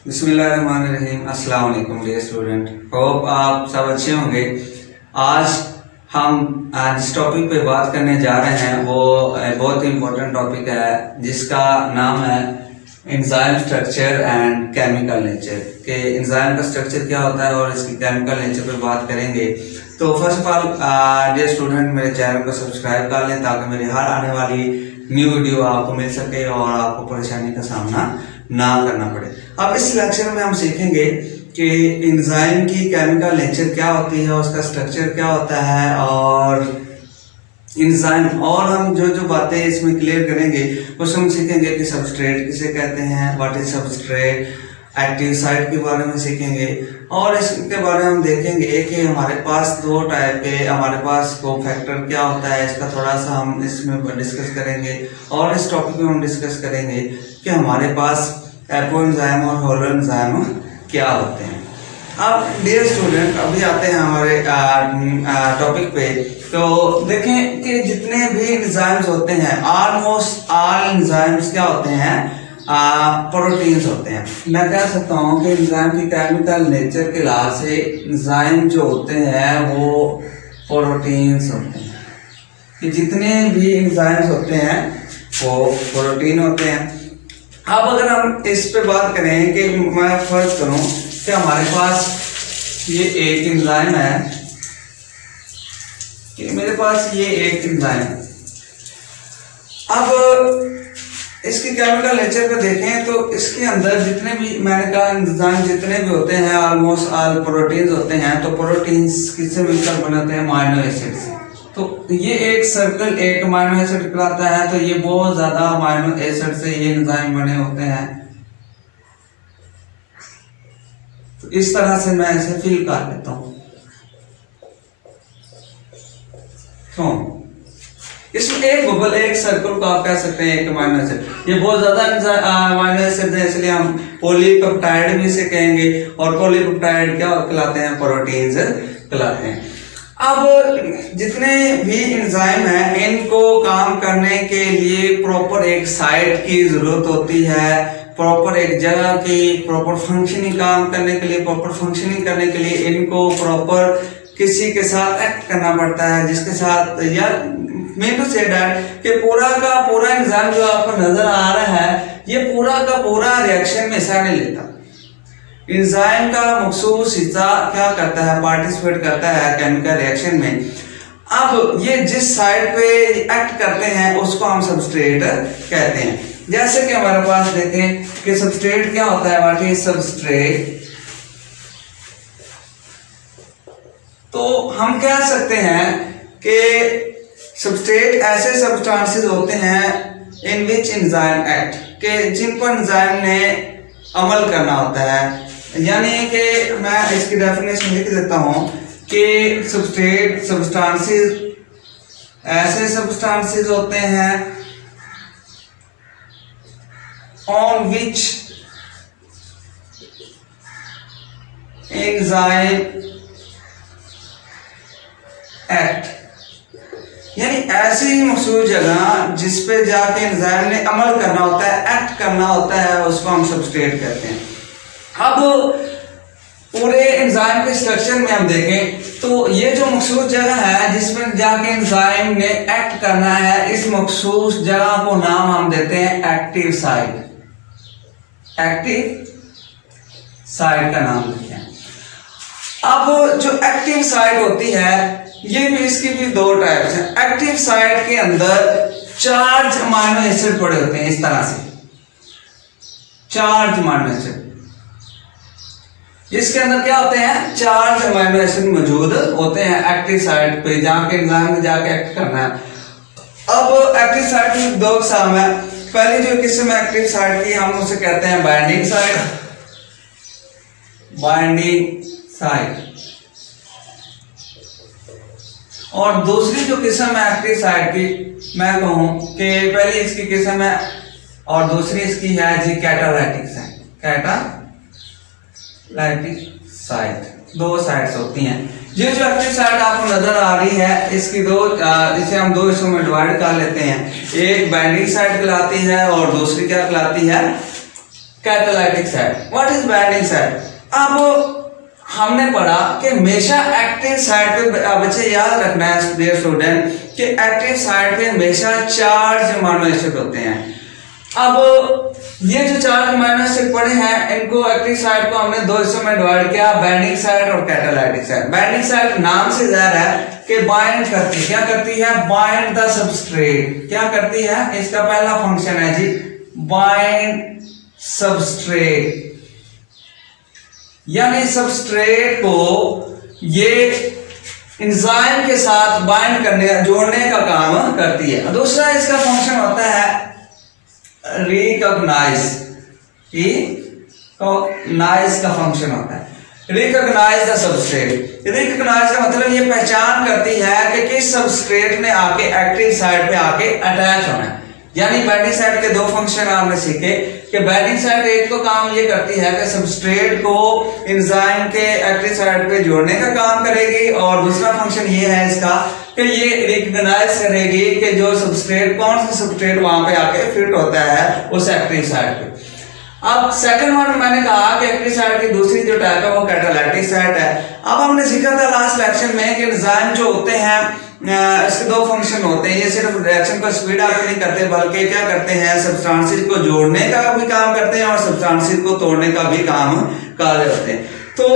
बिस्मिल्लाहिर्रहमानिर्रहीम। अस्सलाम वालेकुम डियर स्टूडेंट, होप आप सब अच्छे होंगे। आज हम जिस टॉपिक पे बात करने जा रहे हैं वो बहुत ही इम्पोर्टेंट टॉपिक है जिसका नाम है enzyme structure and chemical nature. के एंजाइम का स्ट्रक्चर क्या होता है और इसकी केमिकल नेचर पे बात करेंगे। तो first of all dear student, मेरे चैनल को सब्सक्राइब कर लें ताकि मेरी हर आने वाली न्यू वीडियो आपको मिल सके और आपको परेशानी का सामना ना करना पड़े। अब इस लेक्चर में हम सीखेंगे कि एंजाइम की केमिकल नेचर क्या होती है, उसका स्ट्रक्चर क्या होता है और एंजाइम और हम जो जो बातें इसमें क्लियर करेंगे उसमें हम सीखेंगे कि सबस्ट्रेट किसे कहते हैं, what is substrate, active site के बारे में सीखेंगे और इसके बारे में हम देखेंगे कि हमारे पास दो टाइप के हमारे पास कोफैक्टर क्या होता है, इसका थोड़ा सा हम इसमें डिस्कस करेंगे और इस टॉपिक में हम डिस्कस करेंगे कि हमारे पास एपोएंजाइम और होलोएंजाइम क्या होते हैं। अब डियर स्टूडेंट, अभी आते हैं हमारे टॉपिक पे। तो देखें कि जितने भी एंजाइम्स होते हैं, ऑलमोस्ट ऑल एंजाइम्स क्या होते हैं, प्रोटीन्स होते हैं। मैं कह सकता हूँ कि एंजाइम की केमिकल नेचर के लिहाज से एंजाइम जो होते हैं वो प्रोटीन्स होते हैं। कि जितने भी एंजाइम्स होते हैं वो प्रोटीन होते हैं। अब अगर हम इस पे बात करें कि मैं फर्ज करूं कि हमारे पास ये एक एंजाइम है, कि मेरे पास ये एक एंजाइम है। अब इसकी केमिकल नेचर पे देखें तो इसके अंदर जितने भी मैंने कहा एंजाइम जितने भी होते हैं ऑलमोस्ट ऑल प्रोटीन्स होते हैं। तो प्रोटीन्स किससे मिलकर बनाते हैं, अमाइनो एसिड से। तो ये एक सर्कल एक अमाइनो एसिड कहलाता है। तो ये बहुत ज्यादा अमाइनो एसिड से ये एंजाइम बने होते हैं। तो इस तरह से मैं इसे फिल कर लेता हूं। क्यों? इसमें एक बबल एक सर्कल को आप कह सकते हैं एक अमाइनो एसिड। ये बहुत ज्यादा अमाइनो एसिड है, इसलिए हम पॉलीपेप्टाइड भी इसे कहेंगे। और पॉलीपेप्टाइड क्या कहलाते हैं, प्रोटीन्स कहलाते हैं। अब जितने भी एंजाइम हैं इनको काम करने के लिए प्रॉपर एक साइट की जरूरत होती है, प्रॉपर एक जगह की प्रॉपर फंक्शनिंग काम करने के लिए, प्रॉपर फंक्शनिंग करने के लिए इनको प्रॉपर किसी के साथ एक्ट करना पड़ता है, जिसके साथ या मीन टू से दैट कि पूरा का पूरा एंजाइम जो आपको नजर आ रहा है ये पूरा का पूरा रिएक्शन में हिस्सा नहीं लेता। एंजाइम का मखसूस हिस्सा क्या करता है, पार्टिसिपेट करता है केमिकल रिएक्शन में। अब ये जिस साइड पे एक्ट करते हैं उसको हम सबस्ट्रेट कहते हैं। जैसे कि हमारे पास देखें कि सबस्ट्रेट क्या होता है, व्हाट इज सबस्ट्रेट। तो हम कह सकते हैं कि सबस्ट्रेट ऐसे सब्सटेंसेस होते हैं इन विच एंजाइम एक्ट, के जिन पर एंजाइम ने अमल करना होता है। यानी कि मैं इसकी डेफिनेशन लिख देता हूं कि सबस्ट्रेट सब्सटेंसेस ऐसे सब्सटेंसेस होते हैं ऑन विच एंजाइम एक्ट। यानी ऐसी मखसूस जगह जिसपे जाके एंजाइम ने अमल करना होता है, एक्ट करना होता है, उसको हम सबस्ट्रेट कहते हैं। अब पूरे एंजाइम के स्ट्रक्चर में हम देखें तो ये जो मखसूस जगह है जिसमें जाके एंजाइम ने एक्ट करना है, इस मखसूस जगह को नाम हम देते हैं एक्टिव साइट। एक्टिव साइट का नाम देते हैं। अब जो एक्टिव साइट होती है ये भी इसकी भी दो टाइप्स हैं। एक्टिव साइट के अंदर चार्ज अमाइनो एसिड पड़े होते हैं, इस तरह से चार्ज अमाइनो एसिड। इसके अंदर क्या होते हैं, चार्ज अमाइनो एसिड मौजूद होते हैं एक्टिव साइट पे, जाके एंजाइम में जाके एक्ट करना है। अब एक्टिव साइट की दो किस्म है। पहली जो किस्म है एक्टिव साइट की हम उसे कहते हैं बाइंडिंग साइट, बाइंडिंग साइट। और दूसरी जो किस्म है एक्टिव साइट की मैं कहूं कि पहली इसकी किस्म है और दूसरी इसकी है जी कैटालाइटिक साइट। कैटालाइटिक साइट दो साइट्स होती हैं। ये जो एक्टिव साइट आपको नजर आ रही है इसकी दो इसे हम दो हिस्सों में डिवाइड कर लेते हैं। एक बाइंडिंग साइट कहलाती है और दूसरी क्या कहलाती है, catalytic site. What is binding site? अब हमने पढ़ा कि हमेशा एक्टिव साइट पे, बच्चे याद रखना है डियर स्टूडेंट, कि एक्टिव साइट पे हमेशा चार्ज अमीनो एसिड होते हैं। अब ये जो चार्ज अमीनो एसिड पड़े हैं, इनको एक्टिव साइट को हमने दो हिस्सों में डिवाइड किया, बाइंडिंग साइट और कैटालाइटिक साइट। बाइंडिंग साइट नाम से जाहिर है कि बाइंड करती है, क्या करती है? Bind the substrate. क्या करती है? इसका पहला फंक्शन है जी बाइंड सबस्ट्रेट, यानी सबस्ट्रेट को ये एंजाइम के साथ बाइंड करने, जोड़ने का काम करती है। दूसरा इसका फंक्शन होता है रिकॉग्नाइज का फंक्शन होता है, रिकॉग्नाइज द सबस्ट्रेट। रिकॉग्नाइज का मतलब ये पहचान करती है कि किस सबस्ट्रेट ने आके एक्टिव साइट पे आके अटैच होना है। यानी बाइंडिंग साइट के दो फंक्शन आपने सीखे कि बाइंडिंग साइट एक तो काम ये करती है कि सबस्ट्रेट को एंजाइम के एक्टिव साइट पे जोड़ने का काम करेगी, और दूसरा फंक्शन ये है इसका कि ये रिकॉग्नाइज करेगी कि जो सबस्ट्रेट, कौन सा सबस्ट्रेट वहां पे आके फिट होता है उस एक्टिव साइट पे। अब सेकंड वन मैंने कहा कि एक्टिव साइट की दूसरी जो टाइप है वो कैटालाइटिक साइट है। अब हमने सीखा था लास्ट लेक्चर में कि एंजाइम जो होते हैं इसके दो फंक्शन होते हैं। ये सिर्फ रिएक्शन को स्पीड अप नहीं करते, बल्कि क्या करते हैं? सब्सटेंसेस को जोड़ने का भी काम करते हैं और सब्सटेंसेस को तोड़ने का भी काम कर रहे होते हैं। तो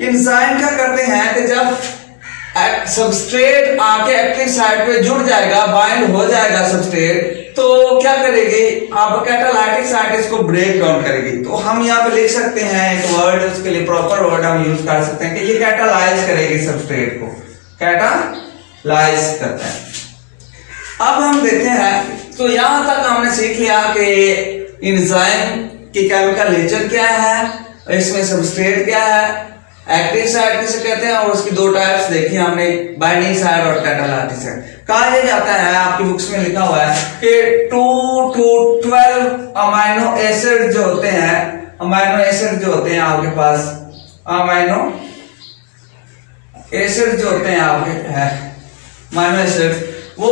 एंजाइम क्या करते हैं कि जब सबस्ट्रेट आके एक्टिव साइट पे जुड़ जाएगा, बाइंड हो जाएगा सबस्ट्रेट, तो क्या करेगी? आप कैटालाइटिक साइट इसको ब्रेक डाउन करेगी। तो हम यहाँ पे लिख सकते हैं एक वर्ड, उसके लिए प्रॉपर वर्ड हम यूज कर सकते हैं कि ये कैटालाइज करेगी सबस्ट्रेट को, कैटालाइज करता है। अब हम देखते हैं, तो यहां तक हमने सीख लिया कि एंजाइम की केमिकल नेचर क्या है, इसमें सबस्ट्रेट क्या है, एक्टिव साइट किसे कहते हैं, और उसकी दो टाइप्स देखी हमने, बाइंडिंग साइट और कैटालाइटिक साइट। कहा यह जाता है, आपकी बुक्स में लिखा हुआ है कि 2 to 12 अमीनो एसिड जो होते हैं, अमीनो एसिड जो होते हैं आपके पास, अमीनो एसिड जो होते हैं आपके अमीनो एसिड, वो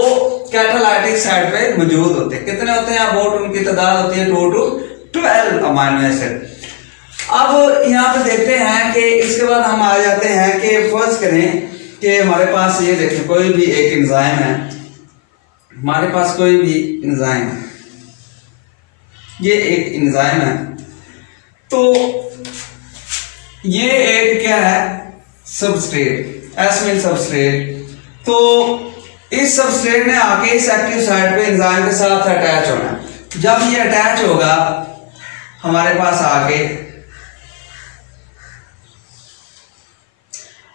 कैटालाइटिक साइट पे मौजूद होते हैं। कितने होते हैं? अबाउट उनकी तादाद होती है 2 to 12 अमीनो एसिड। अब यहाँ पे देखते हैं कि इसके बाद हम आ जाते हैं कि फर्ज करें कि हमारे पास ये देखें कोई भी एक एंजाइम है, हमारे पास कोई भी एंजाइम है, ये एक एंजाइम है, तो ये एक क्या है? Substrate, S mean substrate. तो इस सबस्ट्रेट ने आके इस एक्टिव साइट पे एंजाइम के साथ अटैच होना है। जब ये अटैच होगा हमारे पास आके,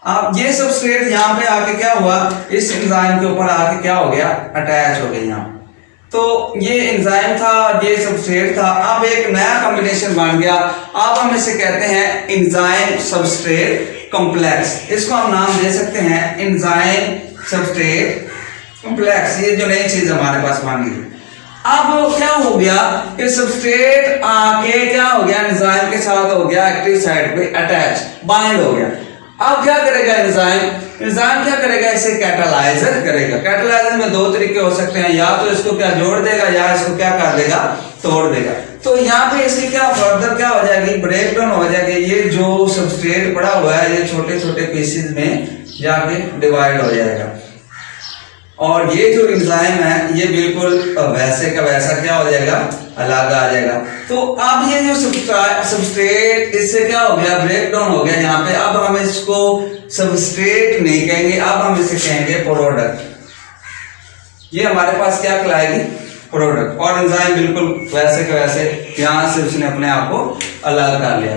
अब ये सबस्ट्रेट यहाँ पे आके क्या हुआ? इस एंजाइम के ऊपर आके क्या हो गया? अटैच हो गया यहाँ। तो ये एंजाइम था, ये सबस्ट्रेट था, अब एक नया कॉम्बिनेशन बन गया। अब हम इसे कहते हैं एंजाइम सबस्ट्रेट कॉम्प्लेक्स। इसको हम नाम दे सकते हैं एंजाइम सबस्ट्रेट कॉम्प्लेक्स। ये जो नई चीज हमारे पास बन गई। अब क्या हो गया कि सबस्ट्रेट आके क्या हो गया? एंजाइम के साथ हो गया एक्टिव साइट पे अटैच, बाइंड हो गया। अब क्या करेगा एंजाइम? एंजाइम क्या करेगा? इसे कैटालाइजर करेगा। कैटालाइजर में दो तरीके हो सकते हैं, या तो इसको क्या जोड़ देगा या इसको क्या कर देगा? तोड़ देगा। तो यहाँ पे इसकी क्या फर्दर क्या हो जाएगी? ब्रेक डाउन हो जाएगी। ये जो सबस्ट्रेट पड़ा हुआ है ये छोटे छोटे पीसेस में जाके डिवाइड हो जाएगा, और ये जो एंजाइम है ये बिल्कुल वैसे का वैसा क्या हो जाएगा? अलग आ जाएगा। तो अब ये जो सबस्ट्रेट इससे क्या हो गया? ब्रेक डाउन हो गया यहाँ पे। अब हम इसको सबस्ट्रेट नहीं कहेंगे, अब हम इसे कहेंगे प्रोडक्ट। ये हमारे पास क्या कहलाएगी? प्रोडक्ट। और एंजाइम बिल्कुल वैसे के वैसे यहाँ से उसने अपने आप को अलग कर लिया।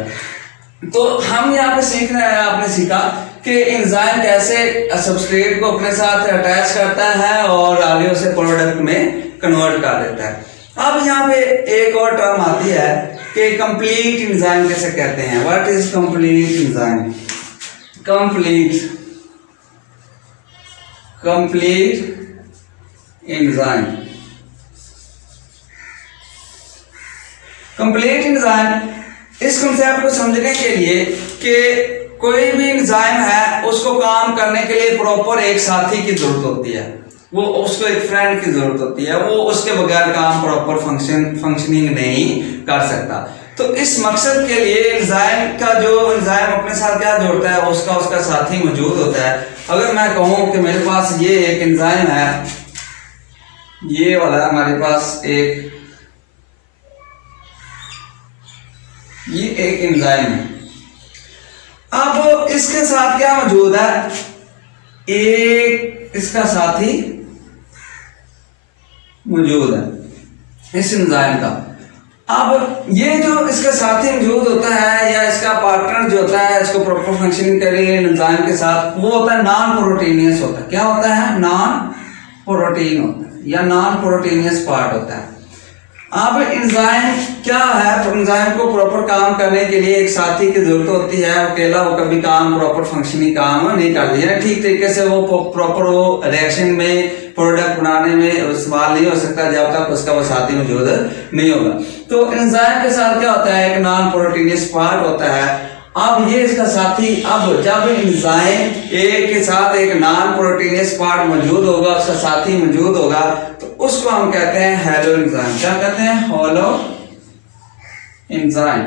तो हम यहाँ पे सीख रहे हैं, आपने सीखा कि एंजाइम कैसे सबस्ट्रेट को अपने साथ अटैच करता है और आगे उसे प्रोडक्ट में कन्वर्ट कर देता है। अब यहाँ पे एक और टर्म आती है कि कंप्लीट एंजाइम कैसे कहते हैं? What is complete enzyme? Complete enzyme. Complete enzyme, इस कंसेप्ट को समझने के लिए कि कोई भी एंजाइम है उसको काम करने के लिए प्रॉपर एक साथी की जरूरत होती है, वो उसको एक फ्रेंड की जरूरत होती है, वो उसके बगैर काम प्रॉपर फंक्शनिंग नहीं कर सकता। तो इस मकसद के लिए एंजाइम का जो एंजाइम अपने साथ क्या जोड़ता है, उसका साथी मौजूद होता है। अगर मैं कहूं कि मेरे पास ये एक एंजाइम है, ये वाला हमारे पास ये एक एंजाइम है। अब इसके साथ क्या मौजूद है, एक इसका साथी मौजूद है इस एंजाइम का। अब ये जो इसका साथी मौजूद होता है या इसका पार्टनर जो होता है, इसको प्रॉपर फंक्शनिंग करें एंजाइम के साथ, वो होता है नॉन प्रोटीनियस होता है। क्या होता है, नॉन प्रोटीन होता है या नॉन प्रोटीनियस पार्ट होता है। अब एंजाइम क्या है, एंजाइम को प्रॉपर काम करने के लिए एक साथी की जरूरत होती है। अकेला वो कभी काम प्रॉपर फंक्शनिंग काम नहीं करती है, ठीक तरीके से वो प्रॉपर वो रिएक्शन में प्रोडक्ट बनाने में इस्तेमाल नहीं हो सकता जब तक उसका वो साथी मौजूद नहीं होगा। तो एंजाइम के साथ क्या होता है, एक नॉन प्रोटीनियस पार्ट होता है। अब ये इसका साथी, अब जब एंजाइम एक के साथ एक नॉन प्रोटीनियस पार्ट मौजूद होगा, उसका साथी मौजूद होगा, तो उसको हम कहते हैं हेलो एंजाइम। क्या कहते हैं, होलो एंजाइम।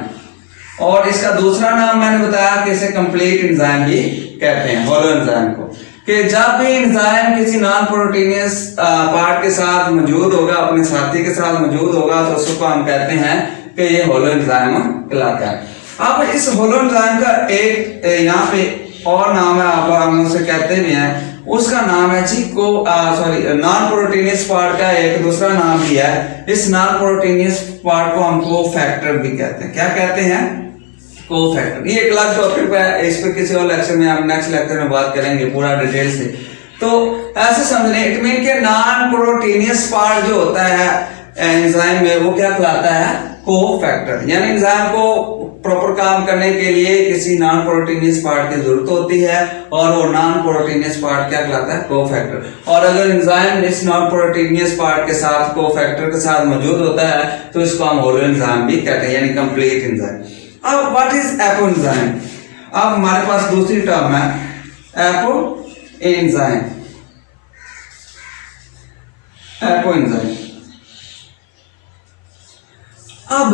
और इसका दूसरा नाम मैंने बताया कि इसे कंप्लीट एंजाइम भी कहते हैं, होलो एंजाइम को। कि जब भी एंजाइम किसी नॉन प्रोटीनियस पार्ट के साथ मौजूद होगा, अपने साथी के साथ मौजूद होगा, तो उसको हम कहते हैं कि ये होलो एंजाइम कहलाता है। अब इस होलो एंजाइम का एक यहाँ पे और नाम है, आप हम उसे कहते भी हैं, उसका नाम है नॉन प्रोटीनियस पार्ट का एक दूसरा नाम भी है। इस नॉन प्रोटीनियस पार्ट को हम कोफैक्टर भी कहते हैं। क्या कहते हैं, कोफैक्टर। ये एक अलग टॉपिक है, इस पे किसी और लेक्चर में हम नेक्स्ट लेक्चर में बात करेंगे पूरा डिटेल से। तो ऐसे समझने, इट मीन के नॉन प्रोटीनियस पार्ट जो होता है एंजाइम में, वो क्या कहलाता है, कोफैक्टर। यानी एंजाइम को प्रॉपर काम करने के लिए किसी नॉन प्रोटीनियस पार्ट की जरूरत होती है, और वो नॉन प्रोटीनियस पार्ट क्या कहलाता है, कोफैक्टर। और अगर एंजाइम इस नॉन प्रोटीनियस पार्ट के साथ कोफैक्टर के साथ मौजूद होता है, तो इसको हम होलो एंजाइम भी कहते हैं, यानी कंप्लीट एंजाइम। अब व्हाट इज एपो एंजाइम। अब हमारे पास दूसरी टर्म है एपो एंजाइम। Apo enzyme. अब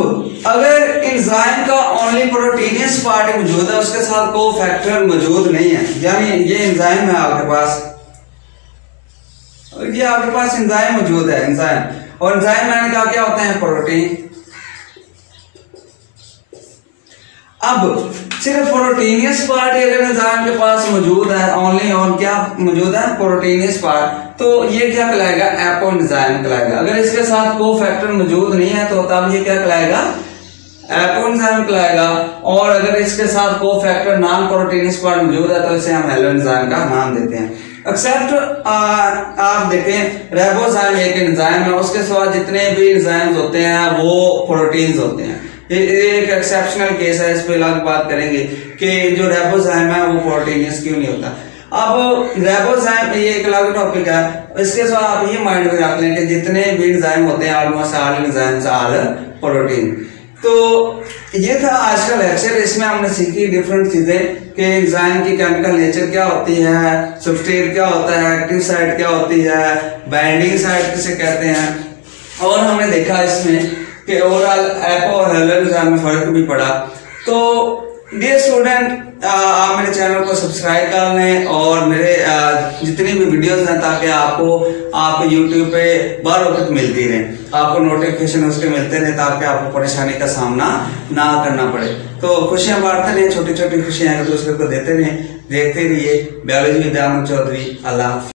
अगर एंजाइम का ओनली प्रोटीनियस पार्ट मौजूद है, उसके साथ कोफैक्टर मौजूद नहीं है, यानी ये एंजाइम है आपके पास, ये आपके पास एंजाइम मौजूद है, एंजाइम। और एंजाइम मैंने कहा क्या होते हैं, प्रोटीन। अब सिर्फ प्रोटीनियस पार्ट अगर एंजाइम के पास मौजूद है, ओनली और क्या मौजूद है, प्रोटीनियस पार्ट, तो ये क्या कहलाएगा, एपो एंजाइम कहलाएगा। अगर इसके साथ कोफैक्टर मौजूद नहीं है, तो तब ये क्या कहलाएगा, एपो एंजाइम कहलाएगा। और अगर इसके साथ कोफैक्टर नॉन प्रोटीनियस पार्ट मौजूद है, तो इसे हम हेलो एंजाइम का नाम देते हैं। एक्सेप्ट आप देखें रेबोजाइम एक एंजाइम है, उसके सिवा जितने भी एंजाइम्स होते हैं वो प्रोटीन्स होते हैं। ये एक एक्सेप्शनल केस है, इस पे अलग बात करेंगे कि जो रेबोजाइम है वो प्रोटीनियस क्यों नहीं होता। अब रेबोजाइम ये एक अलग टॉपिक है, इसके सिवा आप ये माइंड में रख लें कि जितने भी एंजाइम होते हैं almost all enzymes are protein. तो ये था आज का लेक्चर, इसमें हमने सीखी डिफरेंट चीजें कि एंजाइम की केमिकल नेचर क्या होती है, सब्सट्रेट क्या होता है, एक्टिव साइट क्या होती है, बाइंडिंग साइट किसे कहते हैं, और हमने देखा इसमें कि ओवरऑल एपो और हेलो एंजाइम में फर्क भी पड़ा। तो डियर स्टूडेंट, आप मेरे चैनल को सब्सक्राइब कर लें और मेरे जितनी भी वीडियोस हैं, ताकि आपको यूट्यूब पे बार वक्त मिलती रहे, आपको नोटिफिकेशन उसके मिलते रहे, ताकि आपको परेशानी का सामना ना करना पड़े। तो खुशियां बांटते रहे, छोटी छोटी खुशियां एक दूसरे को देते रहे। देखते रहिए biology with Aman Chaudhary. Allah.